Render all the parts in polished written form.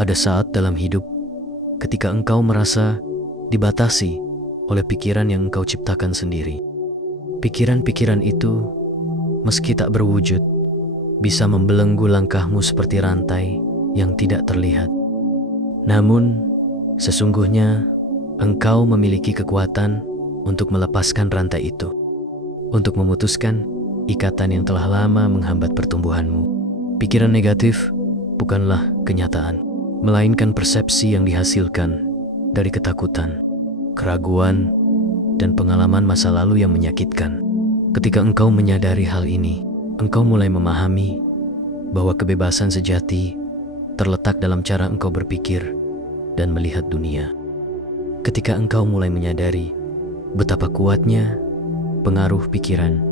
Ada saat dalam hidup ketika engkau merasa dibatasi oleh pikiran yang engkau ciptakan sendiri. Pikiran-pikiran itu, meski tak berwujud, bisa membelenggu langkahmu seperti rantai yang tidak terlihat. Namun, sesungguhnya engkau memiliki kekuatan untuk melepaskan rantai itu, untuk memutuskan ikatan yang telah lama menghambat pertumbuhanmu. Pikiran negatif bukanlah kenyataan, melainkan persepsi yang dihasilkan dari ketakutan, keraguan, dan pengalaman masa lalu yang menyakitkan. Ketika engkau menyadari hal ini, engkau mulai memahami bahwa kebebasan sejati terletak dalam cara engkau berpikir dan melihat dunia. Ketika engkau mulai menyadari betapa kuatnya pengaruh pikiran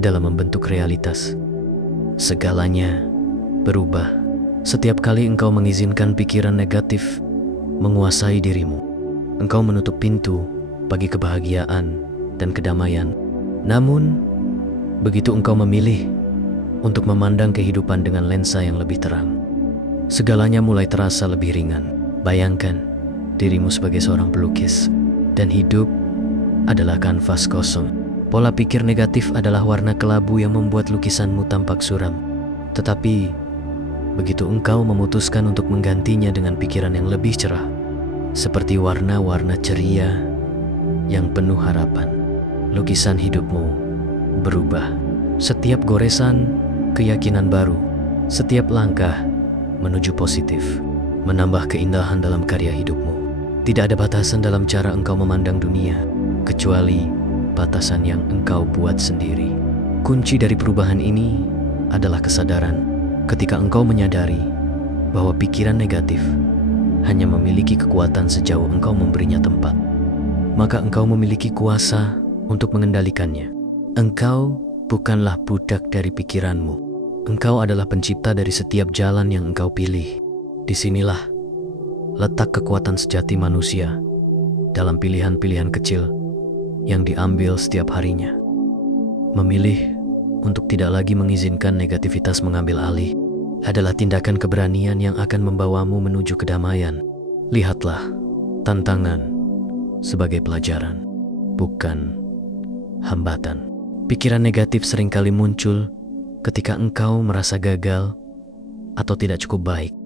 dalam membentuk realitas, segalanya berubah. Setiap kali engkau mengizinkan pikiran negatif menguasai dirimu, engkau menutup pintu bagi kebahagiaan dan kedamaian. Namun, begitu engkau memilih untuk memandang kehidupan dengan lensa yang lebih terang, segalanya mulai terasa lebih ringan. Bayangkan dirimu sebagai seorang pelukis, dan hidup adalah kanvas kosong. Pola pikir negatif adalah warna kelabu yang membuat lukisanmu tampak suram. Tetapi, begitu engkau memutuskan untuk menggantinya dengan pikiran yang lebih cerah, seperti warna-warna ceria yang penuh harapan, lukisan hidupmu berubah. Setiap goresan, keyakinan baru. Setiap langkah menuju positif, menambah keindahan dalam karya hidupmu. Tidak ada batasan dalam cara engkau memandang dunia, kecuali batasan yang engkau buat sendiri. Kunci dari perubahan ini adalah kesadaran. Ketika engkau menyadari bahwa pikiran negatif hanya memiliki kekuatan sejauh engkau memberinya tempat, maka engkau memiliki kuasa untuk mengendalikannya. Engkau bukanlah budak dari pikiranmu. Engkau adalah pencipta dari setiap jalan yang engkau pilih. Disinilah letak kekuatan sejati manusia dalam pilihan-pilihan kecil yang diambil setiap harinya. Memilih untuk tidak lagi mengizinkan negativitas mengambil alih adalah tindakan keberanian yang akan membawamu menuju kedamaian. Lihatlah tantangan sebagai pelajaran, bukan hambatan. Pikiran negatif seringkali muncul ketika engkau merasa gagal atau tidak cukup baik.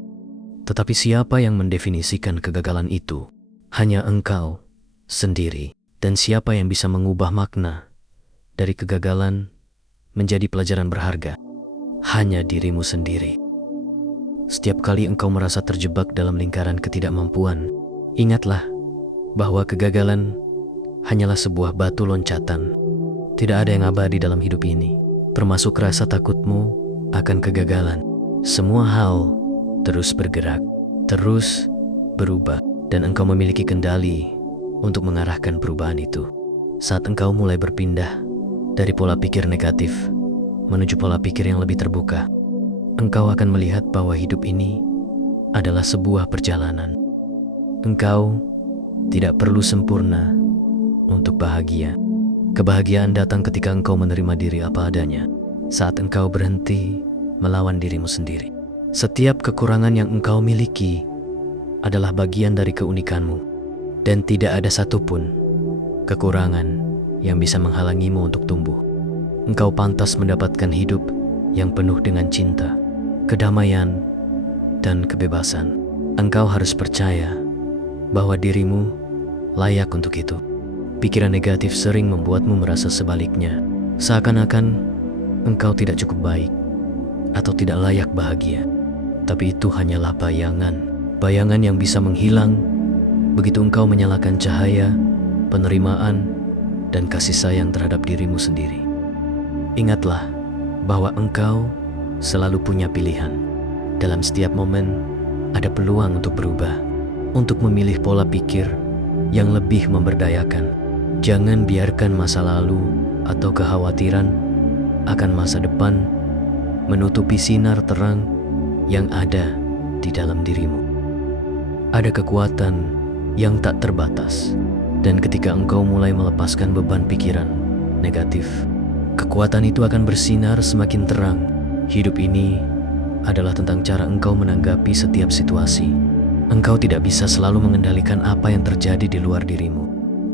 Tetapi siapa yang mendefinisikan kegagalan itu? Hanya engkau sendiri. Dan siapa yang bisa mengubah makna dari kegagalan menjadi pelajaran berharga? Hanya dirimu sendiri. Setiap kali engkau merasa terjebak dalam lingkaran ketidakmampuan, ingatlah bahwa kegagalan hanyalah sebuah batu loncatan. Tidak ada yang abadi dalam hidup ini, termasuk rasa takutmu akan kegagalan. Semua hal terus bergerak, terus berubah, dan engkau memiliki kendali untuk mengarahkan perubahan itu. Saat engkau mulai berpindah dari pola pikir negatif menuju pola pikir yang lebih terbuka, engkau akan melihat bahwa hidup ini adalah sebuah perjalanan. Engkau tidak perlu sempurna untuk bahagia. Kebahagiaan datang ketika engkau menerima diri apa adanya, saat engkau berhenti melawan dirimu sendiri. Setiap kekurangan yang engkau miliki adalah bagian dari keunikanmu, dan tidak ada satupun kekurangan yang bisa menghalangimu untuk tumbuh. Engkau pantas mendapatkan hidup yang penuh dengan cinta, kedamaian, dan kebebasan. Engkau harus percaya bahwa dirimu layak untuk itu. Pikiran negatif sering membuatmu merasa sebaliknya, seakan-akan engkau tidak cukup baik atau tidak layak bahagia. Tapi itu hanyalah bayangan yang bisa menghilang begitu engkau menyalakan cahaya, penerimaan, dan kasih sayang terhadap dirimu sendiri. Ingatlah bahwa engkau selalu punya pilihan. Dalam setiap momen ada peluang untuk berubah, untuk memilih pola pikir yang lebih memberdayakan. Jangan biarkan masa lalu atau kekhawatiran akan masa depan menutupi sinar terang yang ada di dalam dirimu. Ada kekuatan yang tak terbatas, dan ketika engkau mulai melepaskan beban pikiran negatif, kekuatan itu akan bersinar semakin terang. Hidup ini adalah tentang cara engkau menanggapi setiap situasi. Engkau tidak bisa selalu mengendalikan apa yang terjadi di luar dirimu,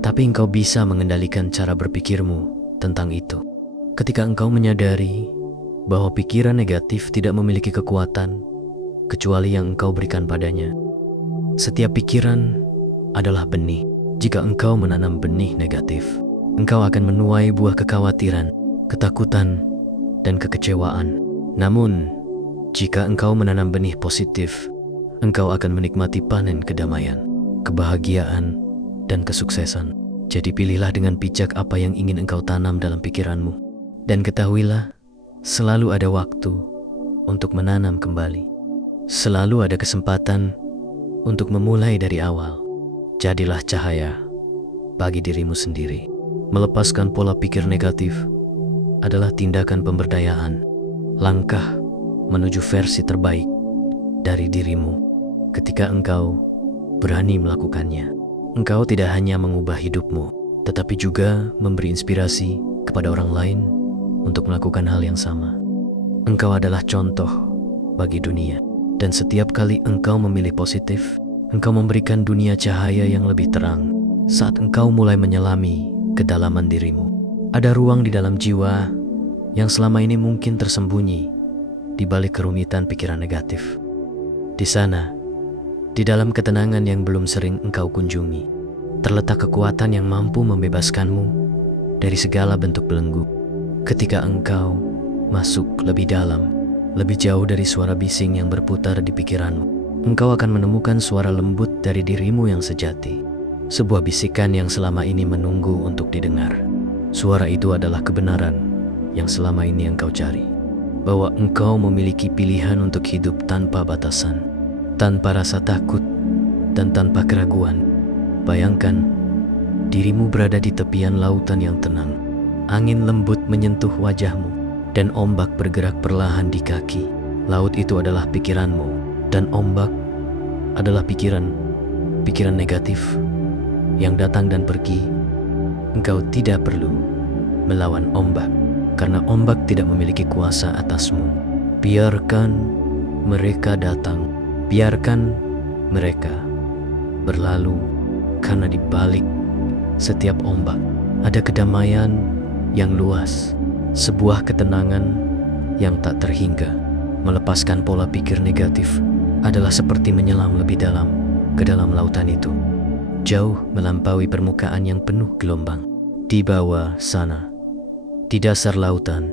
tapi engkau bisa mengendalikan cara berpikirmu tentang itu. Ketika engkau menyadari bahwa pikiran negatif tidak memiliki kekuatan kecuali yang engkau berikan padanya. Setiap pikiran adalah benih. Jika engkau menanam benih negatif, engkau akan menuai buah kekhawatiran, ketakutan, dan kekecewaan. Namun, jika engkau menanam benih positif, engkau akan menikmati panen kedamaian, kebahagiaan, dan kesuksesan. Jadi pilihlah dengan bijak apa yang ingin engkau tanam dalam pikiranmu. Dan ketahuilah, selalu ada waktu untuk menanam kembali. Selalu ada kesempatan untuk memulai dari awal. Jadilah cahaya bagi dirimu sendiri. Melepaskan pola pikir negatif adalah tindakan pemberdayaan, langkah menuju versi terbaik dari dirimu. Ketika engkau berani melakukannya, engkau tidak hanya mengubah hidupmu, tetapi juga memberi inspirasi kepada orang lain untuk melakukan hal yang sama. Engkau adalah contoh bagi dunia, dan setiap kali engkau memilih positif, engkau memberikan dunia cahaya yang lebih terang. Saat engkau mulai menyelami kedalaman dirimu, ada ruang di dalam jiwa yang selama ini mungkin tersembunyi di balik kerumitan pikiran negatif. Di sana, di dalam ketenangan yang belum sering engkau kunjungi, terletak kekuatan yang mampu membebaskanmu dari segala bentuk belenggu. Ketika engkau masuk lebih dalam, lebih jauh dari suara bising yang berputar di pikiranmu, engkau akan menemukan suara lembut dari dirimu yang sejati. Sebuah bisikan yang selama ini menunggu untuk didengar. Suara itu adalah kebenaran yang selama ini engkau cari. Bahwa engkau memiliki pilihan untuk hidup tanpa batasan, tanpa rasa takut, dan tanpa keraguan. Bayangkan, dirimu berada di tepian lautan yang tenang. Angin lembut menyentuh wajahmu, dan ombak bergerak perlahan di kaki. Laut itu adalah pikiranmu, dan ombak adalah pikiran negatif yang datang dan pergi. Engkau tidak perlu melawan ombak, karena ombak tidak memiliki kuasa atasmu. Biarkan mereka datang, biarkan mereka berlalu, karena di balik setiap ombak ada kedamaian yang luas, sebuah ketenangan yang tak terhingga. Melepaskan pola pikir negatif adalah seperti menyelam lebih dalam ke dalam lautan itu, jauh melampaui permukaan yang penuh gelombang. Di bawah sana, di dasar lautan,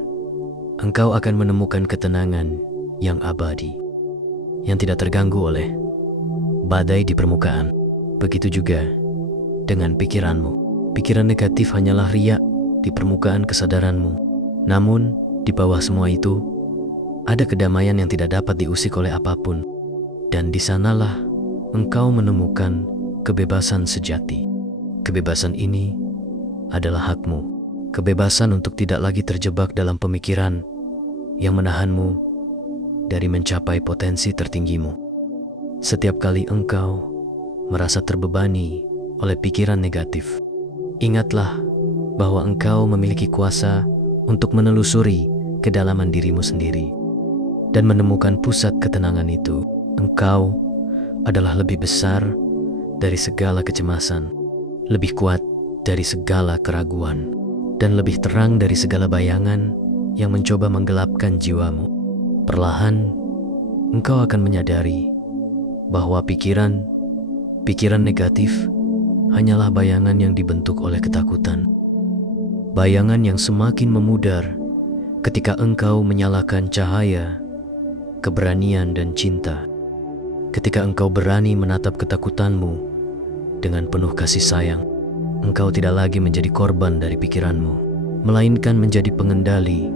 engkau akan menemukan ketenangan yang abadi, yang tidak terganggu oleh badai di permukaan. Begitu juga dengan pikiranmu. Pikiran negatif hanyalah riak di permukaan kesadaranmu. Namun, di bawah semua itu, ada kedamaian yang tidak dapat diusik oleh apapun. Dan di sanalah engkau menemukan kebebasan sejati. Kebebasan ini adalah hakmu. Kebebasan untuk tidak lagi terjebak dalam pemikiran yang menahanmu dari mencapai potensi tertinggimu. Setiap kali engkau merasa terbebani oleh pikiran negatif, ingatlah bahwa engkau memiliki kuasa untuk menelusuri kedalaman dirimu sendiri dan menemukan pusat ketenangan itu. Engkau adalah lebih besar dari segala kecemasan, lebih kuat dari segala keraguan, dan lebih terang dari segala bayangan yang mencoba menggelapkan jiwamu. Perlahan, engkau akan menyadari bahwa pikiran negatif hanyalah bayangan yang dibentuk oleh ketakutan. Bayangan yang semakin memudar ketika engkau menyalakan cahaya, keberanian, dan cinta. Ketika engkau berani menatap ketakutanmu dengan penuh kasih sayang, engkau tidak lagi menjadi korban dari pikiranmu, melainkan menjadi pengendali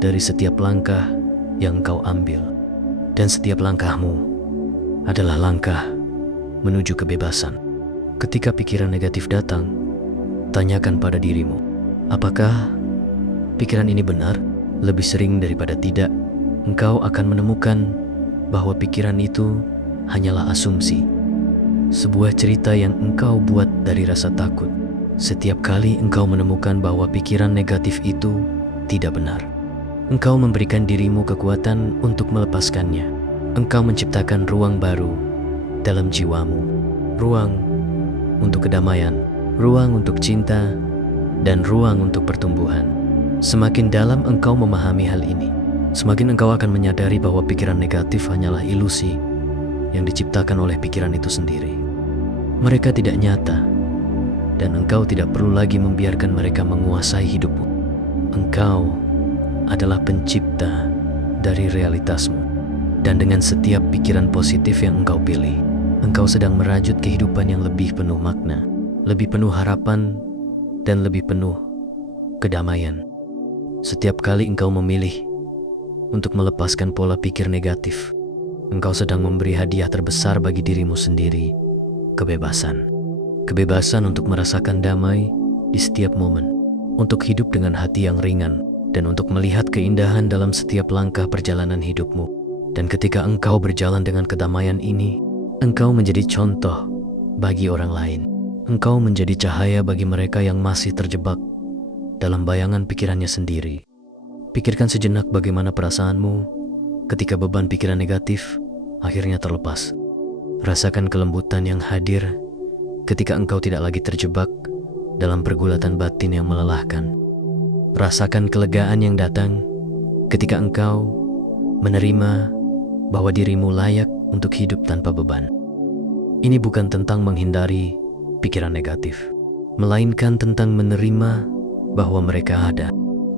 dari setiap langkah yang engkau ambil. Dan setiap langkahmu adalah langkah menuju kebebasan. Ketika pikiran negatif datang, tanyakan pada dirimu, apakah pikiran ini benar? Lebih sering daripada tidak, engkau akan menemukan bahwa pikiran itu hanyalah asumsi, sebuah cerita yang engkau buat dari rasa takut. Setiap kali engkau menemukan bahwa pikiran negatif itu tidak benar, Engkau memberikan dirimu kekuatan untuk melepaskannya. Engkau menciptakan ruang baru dalam jiwamu. Ruang untuk kedamaian, ruang untuk cinta, dan ruang untuk pertumbuhan. Semakin dalam engkau memahami hal ini, semakin engkau akan menyadari bahwa pikiran negatif hanyalah ilusi yang diciptakan oleh pikiran itu sendiri. Mereka tidak nyata, dan engkau tidak perlu lagi membiarkan mereka menguasai hidupmu. Engkau adalah pencipta dari realitasmu, dan dengan setiap pikiran positif yang engkau pilih, engkau sedang merajut kehidupan yang lebih penuh makna, lebih penuh harapan, dan lebih penuh kedamaian. Setiap kali engkau memilih untuk melepaskan pola pikir negatif, engkau sedang memberi hadiah terbesar bagi dirimu sendiri, kebebasan. Kebebasan untuk merasakan damai di setiap momen, untuk hidup dengan hati yang ringan, dan untuk melihat keindahan dalam setiap langkah perjalanan hidupmu. Dan ketika engkau berjalan dengan kedamaian ini, engkau menjadi contoh bagi orang lain. Engkau menjadi cahaya bagi mereka yang masih terjebak dalam bayangan pikirannya sendiri. Pikirkan sejenak bagaimana perasaanmu ketika beban pikiran negatif akhirnya terlepas. Rasakan kelembutan yang hadir ketika engkau tidak lagi terjebak dalam pergulatan batin yang melelahkan. Rasakan kelegaan yang datang ketika engkau menerima bahwa dirimu layak untuk hidup tanpa beban. Ini bukan tentang menghindari pikiran negatif, melainkan tentang menerima bahwa mereka ada,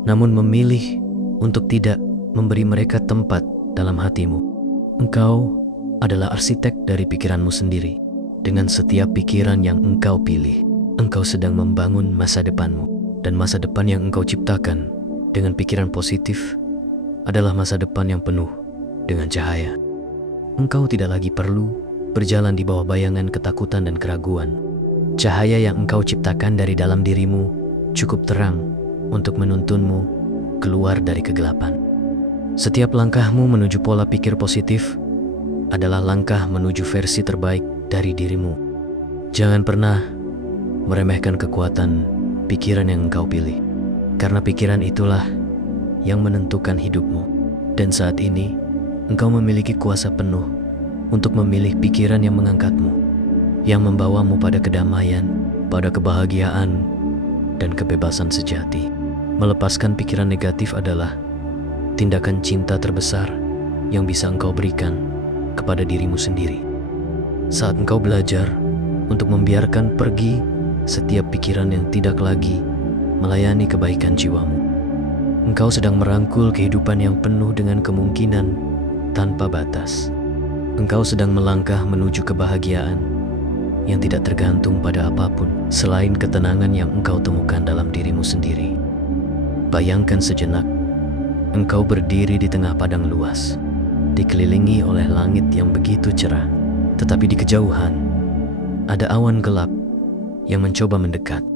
namun memilih untuk tidak memberi mereka tempat dalam hatimu. Engkau adalah arsitek dari pikiranmu sendiri. Dengan setiap pikiran yang engkau pilih, engkau sedang membangun masa depanmu. Dan masa depan yang engkau ciptakan dengan pikiran positif adalah masa depan yang penuh dengan cahaya. Engkau tidak lagi perlu berjalan di bawah bayangan ketakutan dan keraguan. Cahaya yang engkau ciptakan dari dalam dirimu cukup terang untuk menuntunmu keluar dari kegelapan. Setiap langkahmu menuju pola pikir positif adalah langkah menuju versi terbaik dari dirimu. Jangan pernah meremehkan kekuatan pikiran yang engkau pilih, karena pikiran itulah yang menentukan hidupmu. Dan saat ini, engkau memiliki kuasa penuh untuk memilih pikiran yang mengangkatmu, yang membawamu pada kedamaian, pada kebahagiaan, dan kebebasan sejati. Melepaskan pikiran negatif adalah tindakan cinta terbesar yang bisa engkau berikan kepada dirimu sendiri. Saat engkau belajar untuk membiarkan pergi setiap pikiran yang tidak lagi melayani kebaikan jiwamu, engkau sedang merangkul kehidupan yang penuh dengan kemungkinan tanpa batas. Engkau sedang melangkah menuju kebahagiaan yang tidak tergantung pada apapun selain ketenangan yang engkau temukan dalam dirimu sendiri. Bayangkan sejenak, engkau berdiri di tengah padang luas, dikelilingi oleh langit yang begitu cerah, tetapi di kejauhan ada awan gelap yang mencoba mendekat.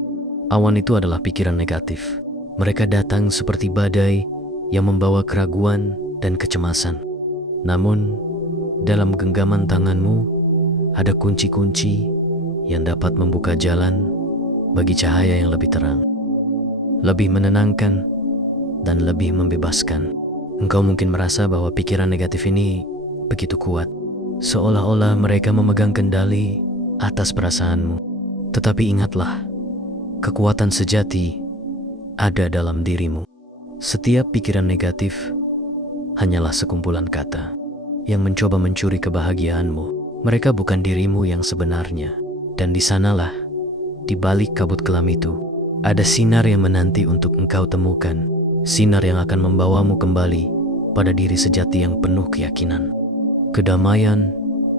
Awan itu adalah pikiran negatif. Mereka datang seperti badai yang membawa keraguan dan kecemasan. Namun, dalam genggaman tanganmu ada kunci-kunci yang dapat membuka jalan bagi cahaya yang lebih terang, lebih menenangkan, dan lebih membebaskan. Engkau mungkin merasa bahwa pikiran negatif ini begitu kuat, seolah-olah mereka memegang kendali atas perasaanmu. Tetapi ingatlah, kekuatan sejati ada dalam dirimu. Setiap pikiran negatif hanyalah sekumpulan kata yang mencoba mencuri kebahagiaanmu. Mereka bukan dirimu yang sebenarnya. Dan di sanalah, di balik kabut kelam itu, ada sinar yang menanti untuk engkau temukan. Sinar yang akan membawamu kembali pada diri sejati yang penuh keyakinan, kedamaian,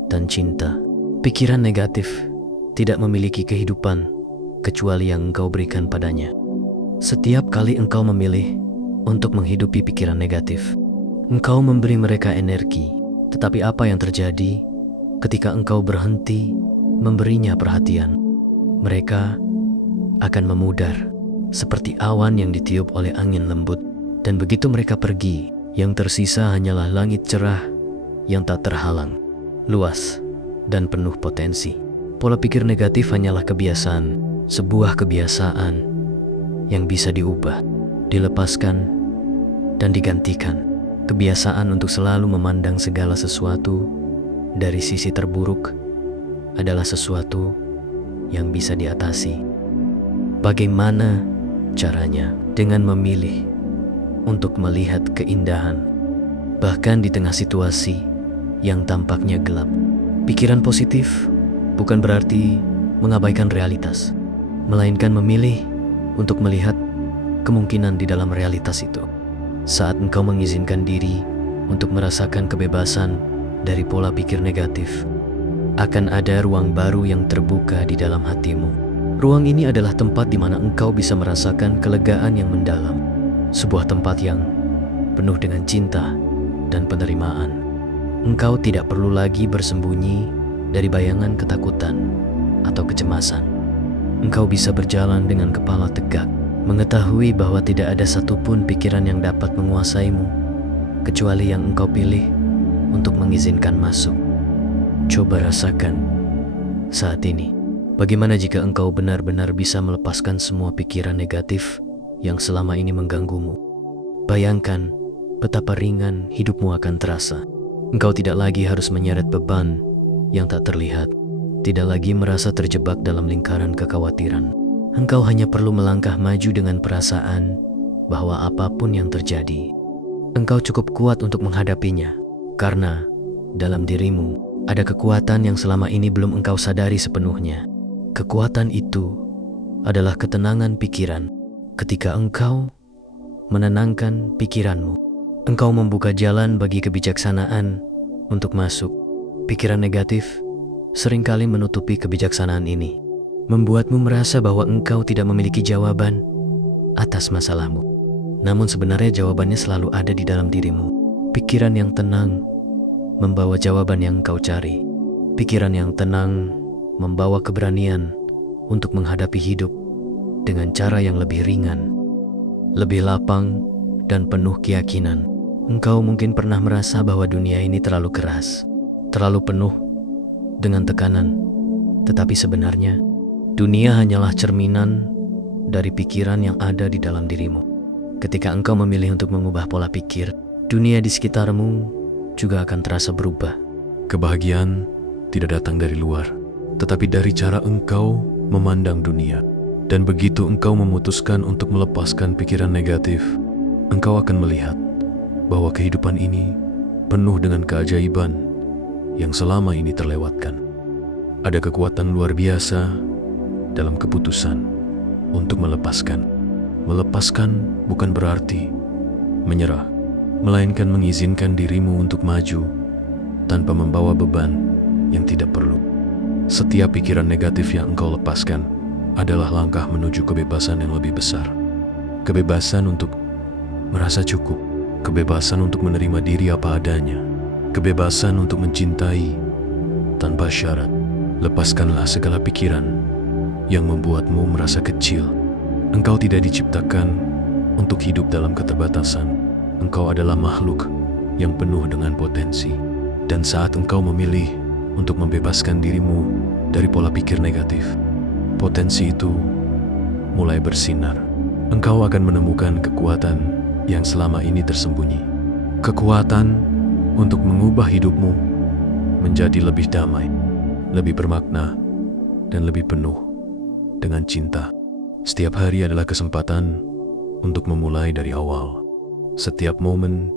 dan cinta. Pikiran negatif tidak memiliki kehidupan kecuali yang engkau berikan padanya. Setiap kali engkau memilih untuk menghidupi pikiran negatif, engkau memberi mereka energi. Tetapi apa yang terjadi ketika engkau berhenti memberinya perhatian? Mereka akan memudar seperti awan yang ditiup oleh angin lembut. Dan begitu mereka pergi, yang tersisa hanyalah langit cerah yang tak terhalang, luas, dan penuh potensi. Pola pikir negatif hanyalah kebiasaan, sebuah kebiasaan yang bisa diubah, dilepaskan, dan digantikan. Kebiasaan untuk selalu memandang segala sesuatu dari sisi terburuk adalah sesuatu yang bisa diatasi. Bagaimana caranya? Dengan memilih untuk melihat keindahan, bahkan di tengah situasi yang tampaknya gelap. Pikiran positif bukan berarti mengabaikan realitas, melainkan memilih untuk melihat kemungkinan di dalam realitas itu. Saat engkau mengizinkan diri untuk merasakan kebebasan dari pola pikir negatif, akan ada ruang baru yang terbuka di dalam hatimu. Ruang ini adalah tempat di mana engkau bisa merasakan kelegaan yang mendalam, sebuah tempat yang penuh dengan cinta dan penerimaan. Engkau tidak perlu lagi bersembunyi dari bayangan ketakutan atau kecemasan. Engkau bisa berjalan dengan kepala tegak, mengetahui bahwa tidak ada satupun pikiran yang dapat menguasaimu, kecuali yang engkau pilih untuk mengizinkan masuk. Coba rasakan saat ini, bagaimana jika engkau benar-benar bisa melepaskan semua pikiran negatif yang selama ini mengganggumu. Bayangkan betapa ringan hidupmu akan terasa. Engkau tidak lagi harus menyeret beban yang tak terlihat, tidak lagi merasa terjebak dalam lingkaran kekhawatiran. Engkau hanya perlu melangkah maju dengan perasaan bahwa apapun yang terjadi, engkau cukup kuat untuk menghadapinya, karena dalam dirimu ada kekuatan yang selama ini belum engkau sadari sepenuhnya. Kekuatan itu adalah ketenangan pikiran. Ketika engkau menenangkan pikiranmu, engkau membuka jalan bagi kebijaksanaan untuk masuk. Pikiran negatif seringkali menutupi kebijaksanaan ini, membuatmu merasa bahwa engkau tidak memiliki jawaban atas masalahmu. Namun sebenarnya jawabannya selalu ada di dalam dirimu. Pikiran yang tenang membawa jawaban yang engkau cari. Pikiran yang tenang membawa keberanian untuk menghadapi hidup dengan cara yang lebih ringan, lebih lapang, dan penuh keyakinan. Engkau mungkin pernah merasa bahwa dunia ini terlalu keras, terlalu penuh dengan tekanan. Tetapi sebenarnya dunia hanyalah cerminan dari pikiran yang ada di dalam dirimu. Ketika engkau memilih untuk mengubah pola pikir, dunia di sekitarmu juga akan terasa berubah. Kebahagiaan tidak datang dari luar, tetapi dari cara engkau memandang dunia. Dan begitu engkau memutuskan untuk melepaskan pikiran negatif, engkau akan melihat bahwa kehidupan ini penuh dengan keajaiban yang selama ini terlewatkan. Ada kekuatan luar biasa dalam keputusan untuk melepaskan. Melepaskan bukan berarti menyerah, melainkan mengizinkan dirimu untuk maju tanpa membawa beban yang tidak perlu. Setiap pikiran negatif yang engkau lepaskan adalah langkah menuju kebebasan yang lebih besar. Kebebasan untuk merasa cukup, kebebasan untuk menerima diri apa adanya, kebebasan untuk mencintai tanpa syarat. Lepaskanlah segala pikiran yang membuatmu merasa kecil. Engkau tidak diciptakan untuk hidup dalam keterbatasan. Engkau adalah makhluk yang penuh dengan potensi. Dan saat engkau memilih untuk membebaskan dirimu dari pola pikir negatif, potensi itu mulai bersinar. Engkau akan menemukan kekuatan yang selama ini tersembunyi. Kekuatan untuk mengubah hidupmu menjadi lebih damai, lebih bermakna, dan lebih penuh dengan cinta. Setiap hari adalah kesempatan untuk memulai dari awal. Setiap momen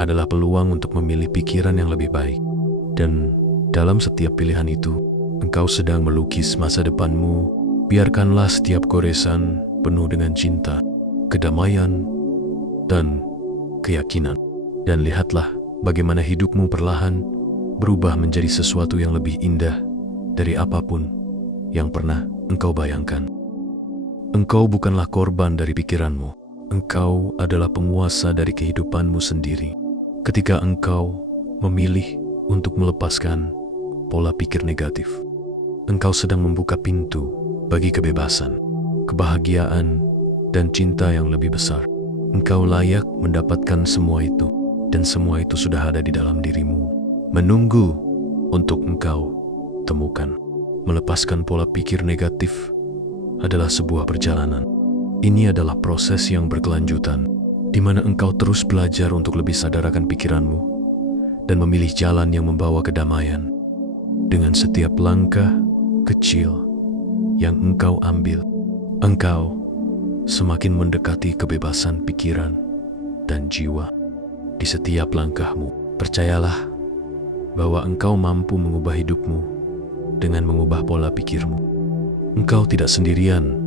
adalah peluang untuk memilih pikiran yang lebih baik. Dan dalam setiap pilihan itu, engkau sedang melukis masa depanmu. Biarkanlah setiap goresan penuh dengan cinta, kedamaian, dan keyakinan. Dan lihatlah bagaimana hidupmu perlahan berubah menjadi sesuatu yang lebih indah dari apapun yang pernah engkau bayangkan. Engkau bukanlah korban dari pikiranmu. Engkau adalah penguasa dari kehidupanmu sendiri. Ketika engkau memilih untuk melepaskan pola pikir negatif, engkau sedang membuka pintu bagi kebebasan, kebahagiaan, dan cinta yang lebih besar. Engkau layak mendapatkan semua itu, dan semua itu sudah ada di dalam dirimu, menunggu untuk engkau temukan. Melepaskan pola pikir negatif adalah sebuah perjalanan. Ini adalah proses yang berkelanjutan, di mana engkau terus belajar untuk lebih sadar akan pikiranmu dan memilih jalan yang membawa kedamaian. Dengan setiap langkah kecil yang engkau ambil, engkau semakin mendekati kebebasan pikiran dan jiwa. Di setiap langkahmu, percayalah bahwa engkau mampu mengubah hidupmu dengan mengubah pola pikirmu. Engkau tidak sendirian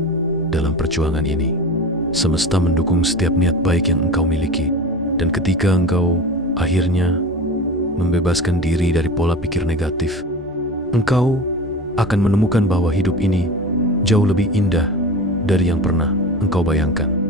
dalam perjuangan ini. Semesta mendukung setiap niat baik yang engkau miliki. Dan ketika engkau akhirnya membebaskan diri dari pola pikir negatif, engkau akan menemukan bahwa hidup ini jauh lebih indah dari yang pernah engkau bayangkan.